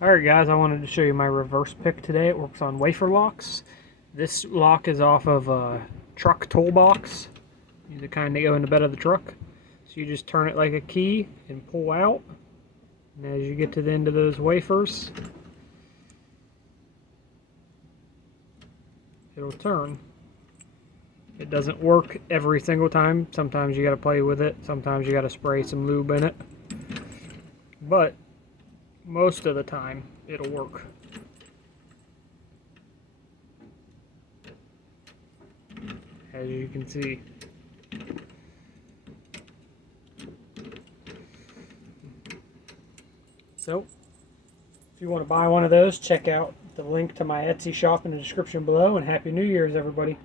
Alright guys, I wanted to show you my reverse pick today. It works on wafer locks. This lock is off of a truck toolbox. You kind of go in the bed of the truck. So you just turn it like a key and pull out. And as you get to the end of those wafers, it'll turn. It doesn't work every single time. Sometimes you got to play with it. Sometimes you got to spray some lube in it. But most of the time, it'll work. As you can see. So, if you want to buy one of those, check out the link to my Etsy shop in the description below, and Happy New Year's, everybody.